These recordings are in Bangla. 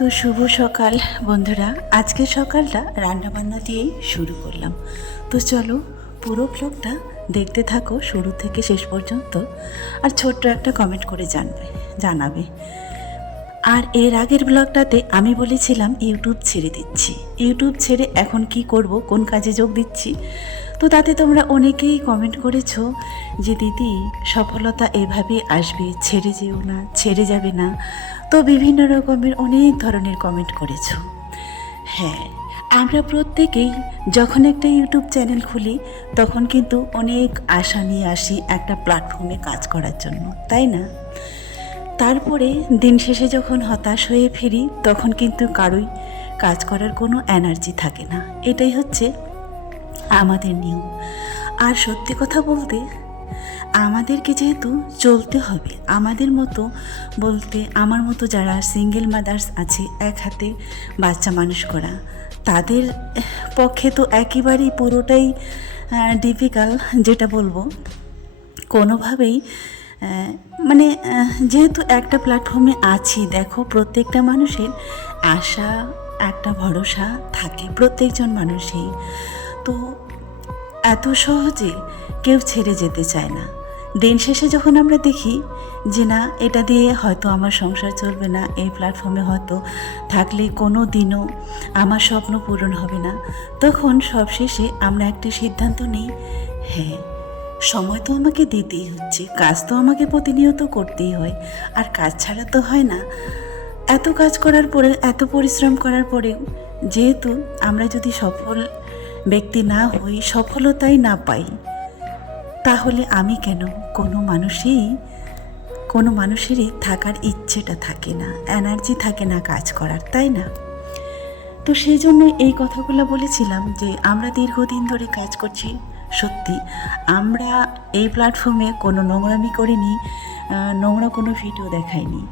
তো শুভ সকাল, বন্ধুরা। আজকে সকালটা রান্নাবান্না দিয়েই শুরু করলাম। তো চলো, পুরো ব্লগটা দেখতে থাকো শুরু থেকে শেষ পর্যন্ত আর ছোট্ট একটা কমেন্ট করে জানবে, জানাবে। আর এর আগের ব্লগটাতে আমি বলেছিলাম ইউটিউব ছেড়ে দিচ্ছি। ইউটিউব ছেড়ে এখন কি করব, কোন কাজে যোগ দিচ্ছি তো তাতে তোমরা অনেকেই কমেন্ট করেছ যে, দিদি, সফলতা এভাবে আসবে, ছেড়ে যেও না, ছেড়ে যাবে না। তো বিভিন্ন রকমের অনেক ধরনের কমেন্ট করেছ। হ্যাঁ আমরা প্রত্যেকেই যখন একটা ইউটিউব চ্যানেল খুলি, তখন কিন্তু অনেক আশা নিয়ে আসি একটা প্ল্যাটফর্মে কাজ করার জন্য, তাই না? তারপরে দিন শেষে যখন হতাশ হয়ে ফিরি, তখন কিন্তু কারোই কাজ করার কোনো এনার্জি থাকে না। এটাই হচ্ছে আমাদের নিয়ম। আর সত্যি কথা বলতে, আমাদেরকে যেহেতু চলতে হবে, আমাদের মতো বলতে আমার মতো যারা সিঙ্গেল মাদার্স আছে, এক হাতে বাচ্চা মানুষ করা, তাদের পক্ষে তো একেবারেই পুরোটাই ডিফিকাল্ট যেটা বলব। কোনোভাবেই মানে যেহেতু একটা প্ল্যাটফর্মে আছি, দেখো প্রত্যেকটা মানুষের আশা, একটা ভরসা থাকে, প্রত্যেকজন মানুষই তো এত সহজে কেউ ছেড়ে যেতে চায় না। দিন শেষে যখন আমরা দেখি যে না, এটা দিয়ে হয়তো আমার সংসার চলবে না, এই প্ল্যাটফর্মে হয়তো থাকলে কোনো দিনও আমার স্বপ্ন পূরণ হবে না, তখন সবশেষে আমরা একটি সিদ্ধান্ত নিই হ্যাঁ সময় তো আমাকে দিতেই হচ্ছে, কাজ তো আমাকে প্রতিনিয়ত করতেই হয়, আর কাজ ছাড়া তো হয় না। এত কাজ করার পরে, এত পরিশ্রম করার পরেও যেহেতু আমরা যদি সফল ব্যক্তি না হই সফলতাই না পাই, তাহলে আমি কেন কোনো মানুষই, কোনো মানুষেরই থাকার ইচ্ছেটা থাকে না এনার্জি থাকে না কাজ করার, তাই না? তো সেই জন্য এই কথাগুলো বলেছিলাম যে আমরা দীর্ঘদিন ধরে কাজ করছি, সত্যি। আমরা এই প্ল্যাটফর্মে কোনো নোংরামি করিনি নোংরা কোনো ভিডিও দেখাইনি।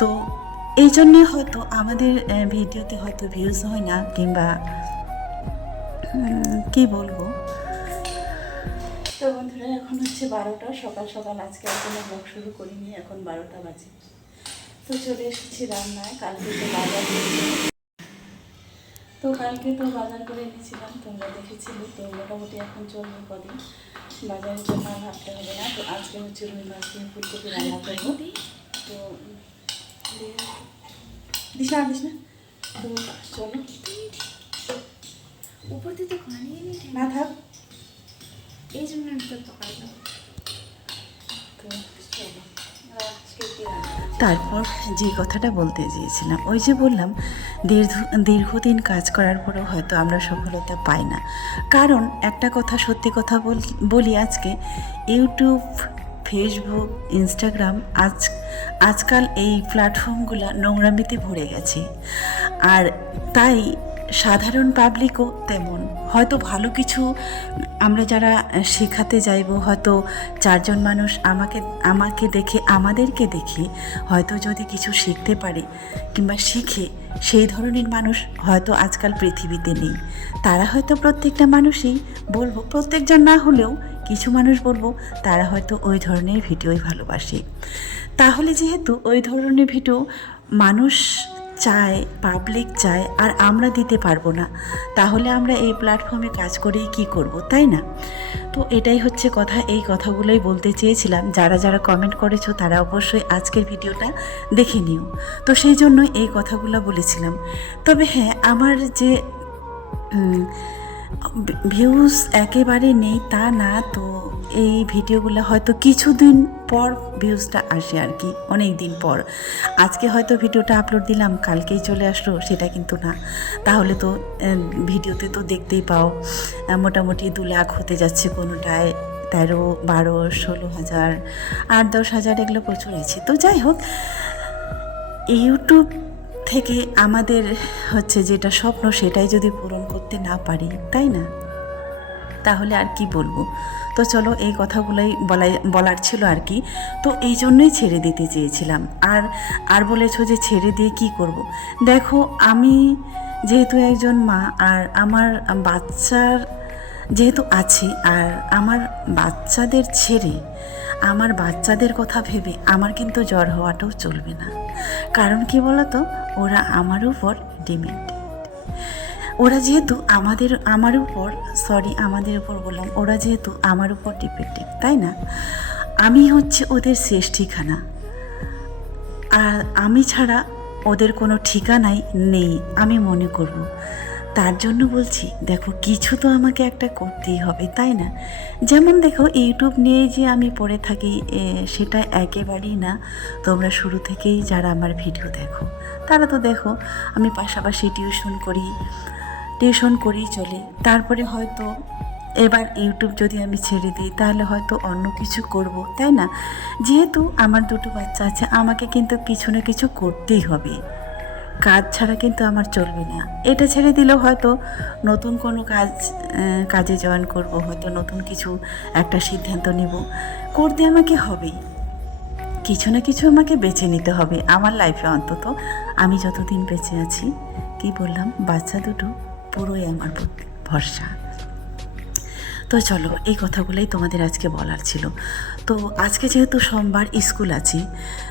তো এই জন্যে হয়তো আমাদের ভিডিওতে হয়তো ভিউজ হয় না, কিংবা কি বলব? তো বন্ধুরা, এখন হচ্ছে বারোটা, সকাল সকাল আজকে কোনো ব্লগ শুরু করিনি, এখন বারোটা বাজে। তো চলে এসেছি রান্নায়, কালকে তো বাজার তো কালকে তো বাজার করে এনেছিলাম, তোমরা দেখেছিলে, তো মোটামুটি এখন চলবে কদিন। বাজারের জন্য আর ভাবতে হবে না, তো আজকে হচ্ছে রুই মাছ দিয়ে ফুলকপি রান্না করব। তো না দিস না তো চলো। উপর থেকে ঘনিয়ে না থাক। এই জন্য আমি তো তারপর যে কথাটা বলতে চেয়েছিলাম ওই যে বললাম দীর্ঘ দীর্ঘদিন কাজ করার পরেও হয়তো আমরা সফলতা পাই না। কারণ একটা কথা সত্যি কথা বল- বলি আজকে ইউটিউব ফেসবুক ইনস্টাগ্রাম আজ আজকাল এই প্ল্যাটফর্মগুলো নোংরামিতে ভরে গেছে। আর তাই সাধারণ পাবলিকও তেমন। হয়তো ভালো কিছু আমরা যারা শেখাতে যাইব, হয়তো চারজন মানুষ আমাকে আমাকে দেখে, আমাদেরকে দেখে হয়তো যদি কিছু শিখতে পারে কিংবা শিখে, সেই ধরনের মানুষ হয়তো আজকাল পৃথিবীতে নেই। তারা হয়তো প্রত্যেকটা মানুষই বলব, প্রত্যেকজন না হলেও কিছু মানুষ বলব, তারা হয়তো ওই ধরনের ভিডিওই ভালোবাসে। তাহলে যেহেতু ওই ধরনের ভিডিও মানুষ চায় পাবলিক চায়, আর আমরা দিতে পারব না। তাহলে আমরা এই প্ল্যাটফর্মে কাজ করেই কি করব, তাই না? তো এটাই হচ্ছে কথা, এই কথাগুলোই বলতে চেয়েছিলাম। যারা যারা কমেন্ট করেছ, তারা অবশ্যই আজকের ভিডিওটা দেখে নিও। তো সেই জন্য এই কথাগুলো বলেছিলাম। তবে হ্যাঁ আমার যে ভিউজ একেবারে নেই তা না, তো এই ভিডিওগুলো হয়তো কিছুদিন পর ভিউজটা আসে আর কি, অনেক দিন পর। আজকে হয়তো ভিডিওটা আপলোড দিলাম, কালকেই চলে আসলো, সেটা কিন্তু না। তাহলে তো ভিডিওতে তো দেখতেই পাও মোটামুটি দু লাখ হতে যাচ্ছে কোনোটায়, তেরো, বারো, ষোলো হাজার, আট, দশ হাজার এগুলো প্রচুর আছে। তো যাই হোক ইউটিউব থেকে আমাদের হচ্ছে যেটা স্বপ্ন, সেটাই যদি পূরণ করতে না পারি, তাই না? তাহলে আর কি বলব? তো চলো এই কথাগুলোই বলাই, বলার ছিল আর কি। তো এই জন্যই ছেড়ে দিতে চেয়েছিলাম। আর আর বলেছ যে ছেড়ে দিয়ে কি করব। দেখো, আমি যেহেতু একজন মা, আর আমার বাচ্চার যেহেতু আছি, আর আমার বাচ্চাদের ছেড়ে, আমার বাচ্চাদের কথা ভেবে আমার কিন্তু জ্বর হওয়াটাও চলবে না। কারণ কি বলতো? ওরা আমার উপর ডিমেন্ড ওরা যেহেতু আমাদের, আমার উপর সরি আমাদের উপর বললাম, ওরা যেহেতু আমার উপর ডিপেন্ডেড তাই না? আমি হচ্ছে ওদের শেষ ঠিকানা। আর আমি ছাড়া ওদের কোনো ঠিকানাই নেই, আমি মনে করব। তার জন্য বলছি, দেখো, কিছু তো আমাকে একটা করতেই হবে, তাই না? যেমন দেখো, ইউটিউব নিয়ে যে আমি পড়ে থাকি সেটা একেবারেই না। তোমরা শুরু থেকেই যারা আমার ভিডিও দেখো, তারা তো দেখো, আমি পাশাপাশি টিউশন করি টিউশন করেই চলে। তারপরে হয়তো এবার ইউটিউব যদি আমি ছেড়ে দিই, তাহলে হয়তো অন্য কিছু করব, তাই না? যেহেতু আমার দুটো বাচ্চা আছে, আমাকে কিন্তু কিছু না কিছু করতেই হবে। কাজ ছাড়া কিন্তু আমার চলবে না। এটা ছেড়ে দিলেও হয়তো নতুন কোনো কাজ কাজে জয়েন করব, হয়তো নতুন কিছু একটা সিদ্ধান্ত নেব। করতে আমাকে হবেই। কিছু না কিছু আমাকে বেছে নিতে হবে। আমার লাইফে অন্তত আমি যতদিন বেঁচে আছি, কি বললাম? বাচ্চা দুটো। পুরোই আমার ভরসা। তো চলো, এই কথাগুলোই তোমাদের আজকে বলার ছিল। তো আজকে যেহেতু সোমবার স্কুল আছে,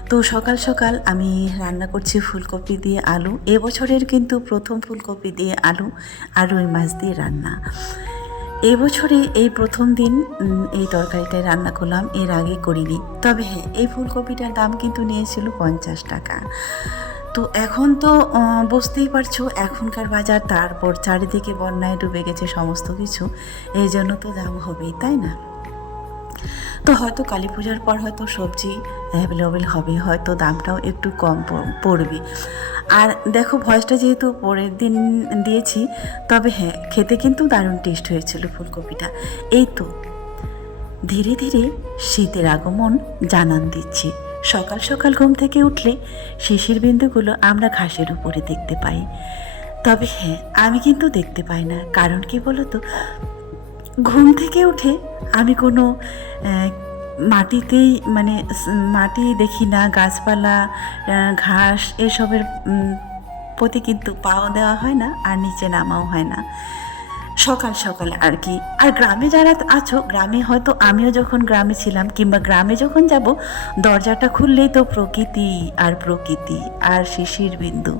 তো সকাল সকাল আমি রান্না করছি ফুলকপি দিয়ে আলু। এবছরের কিন্তু প্রথম ফুলকপি দিয়ে আলু আর রুই মাছ দিয়ে রান্না। এবছরে এই প্রথম দিন এই তরকারিটাই রান্না করলাম, এর আগে করিনি। তবে হ্যাঁ এই ফুলকপিটার দাম কিন্তু নিয়েছিল পঞ্চাশ টাকা। তো এখন তো বুঝতেই পারছ, এখনকার বাজার, তারপর চারিদিকে বন্যায় ডুবে গেছে সমস্ত কিছু। এই জন্য তো দাম হবেই, তাই না? তো হয়তো কালী পূজার পর হয়তো সবজি অ্যাভেলেবেল হবে, হয়তো দামটাও একটু কম পড়বে। আর দেখো, ভয়েসটা যেহেতু পরের দিন দিয়েছি, তবে হ্যাঁ খেতে কিন্তু দারুণ টেস্ট হয়েছিল ফুলকপিটা। এই তো, ধীরে ধীরে শীতের আগমন জানান দিচ্ছে। সকাল সকাল ঘুম থেকে উঠলে শিশির বিন্দুগুলো আমরা ঘাসের উপরে দেখতে পাই। তবে হ্যাঁ আমি কিন্তু দেখতে পাই না। কারণ কি বলতো? ঘুম থেকে উঠে আমি কোনো মাটিতেই মানে মাটি দেখি না, গাছপালা ঘাস এসবের প্রতি কিন্তু পাও দেওয়া হয় না আর নিচে নামাও হয় না। সকাল সকালে আর কি। আর গ্রামে যারা আছো, গ্রামে হয়তো আমিও যখন গ্রামে ছিলাম কিংবা গ্রামে যখন যাব, দরজাটা খুললেই তো প্রকৃতি আর প্রকৃতি আর শিশির বিন্দু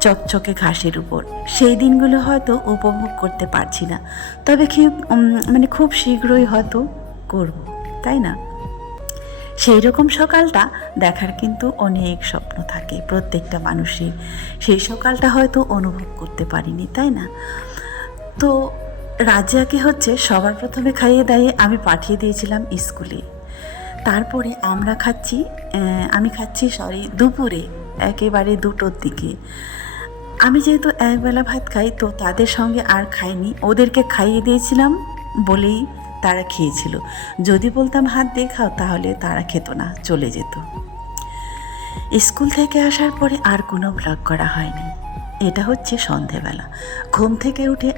চকচকে ঘাসের উপর। সেই দিনগুলো হয়তো উপভোগ করতে পারছি না। তবে কি মানে খুব শীঘ্রই হয়তো করব, তাই না? সেই রকম সকালটা দেখার কিন্তু অনেক স্বপ্ন থাকে প্রত্যেকটা মানুষের। সেই সকালটা হয়তো অনুভব করতে পারিনি, তাই না? তো রাজিয়াকে হচ্ছে সবার প্রথমে খাইয়ে দাইয়ে আমি পাঠিয়ে দিয়েছিলাম স্কুলে। তারপরে আমরা খাচ্ছি আমি খাচ্ছি সরি দুপুরে, একেবারে দুটোর দিকে। আমি যেহেতু একবেলা ভাত খাই, তো তাদের সঙ্গে আর খাইনি। ওদেরকে খাইয়ে দিয়েছিলাম বলেই তারা খেয়েছিল। যদি বলতাম হাত দিয়ে খাও, তাহলে তারা খেত না, চলে যেত। স্কুল থেকে আসার পরে আর কোনো ব্লগ করা হয়নি। এটা হচ্ছে সন্ধেবেলা। ঘুম থেকে উঠে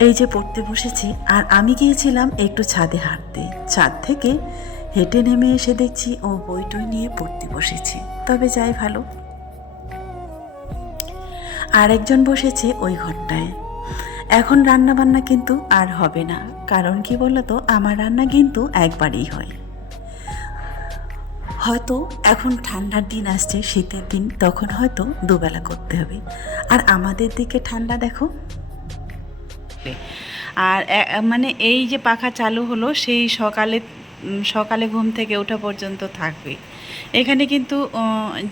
এই যে পড়তে বসেছি, আর আমি গিয়েছিলাম একটু ছাদে হাঁটতে। ছাদ থেকে হেঁটে নেমে এসে দেখছি, ও বইটই নিয়ে পড়তে বসেছে। তবে যাই ভালো। আর একজন বসেছে ওই ঘরটায়। এখন রান্না বান্না কিন্তু আর হবে না, কারণ কি বলতো, আমার রান্না কিন্তু একবারই হয়। হয়তো এখন ঠান্ডার দিন আসছে, শীতের দিন, তখন হয়তো দুবেলা করতে হবে। আর আমাদের দিকে ঠান্ডা দেখো। আর মানে এই যে পাখা চালু হলো, সেই সকালে সকালে ঘুম থেকে ওঠা পর্যন্ত থাকবে। এখানে কিন্তু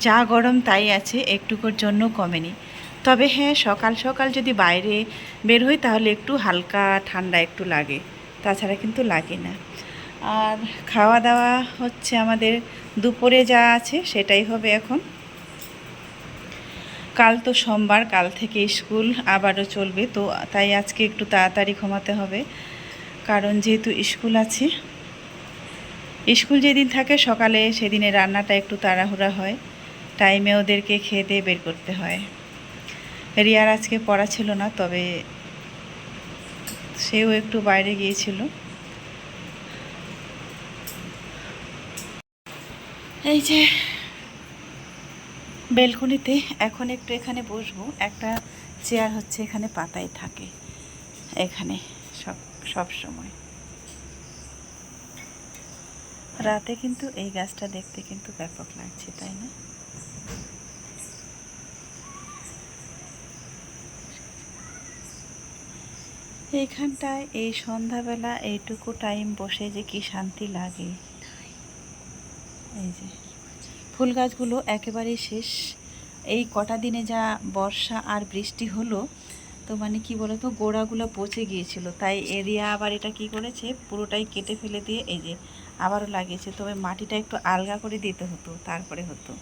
যা গরম তাই আছে, একটুকুর জন্য কমেনি। তবে হ্যাঁ সকাল সকাল যদি বাইরে বের হই, তাহলে একটু হালকা ঠান্ডা একটু লাগে। তাছাড়া কিন্তু লাগে না। আর খাওয়া দাওয়া হচ্ছে আমাদের, দুপুরে যা আছে সেটাই হবে এখন। কাল তো সোমবার, কাল থেকে স্কুল আবারও চলবে, তো তাই আজকে একটু তাড়াতাড়ি ঘুমাতে হবে। কারণ যেহেতু স্কুল আছে, স্কুল যেদিন থাকে সকালে সেদিনে রান্নাটা একটু তাড়াহুড়া হয়, টাইমে ওদেরকে খেয়ে দিয়ে বের করতে হয়। রিয়ার আজকে পড়া ছিল না, তবে সেও একটু বাইরে গিয়েছিল। এই যে বেলকনিতে এখন একটু এখানে বসবো। একটা চেয়ার হচ্ছে এখানে পাতায় থাকে। এখানে সব সব সময়। রাতে কিন্তু এই গাছটা দেখতে কিন্তু ব্যাপক লাগছে, তাই না? এইখানটায় এই সন্ধ্যাবেলা এইটুকু টাইম বসে যে কি শান্তি লাগে। এই যে। ফুল গাছগুলো একেবারে শেষ। এই কটা দিনে যা বর্ষা আর বৃষ্টি হলো, তো মানে কি বলতো, গোড়াগুলো পচে গিয়েছিল। তাই এরিয়া আবার এটা কি করেছে, পুরোটাই কেটে ফেলে দিয়ে এই যে আবারও লাগিয়েছে। তবে মাটিটা একটু আলগা করে দিতে হতো, তারপরে হতো।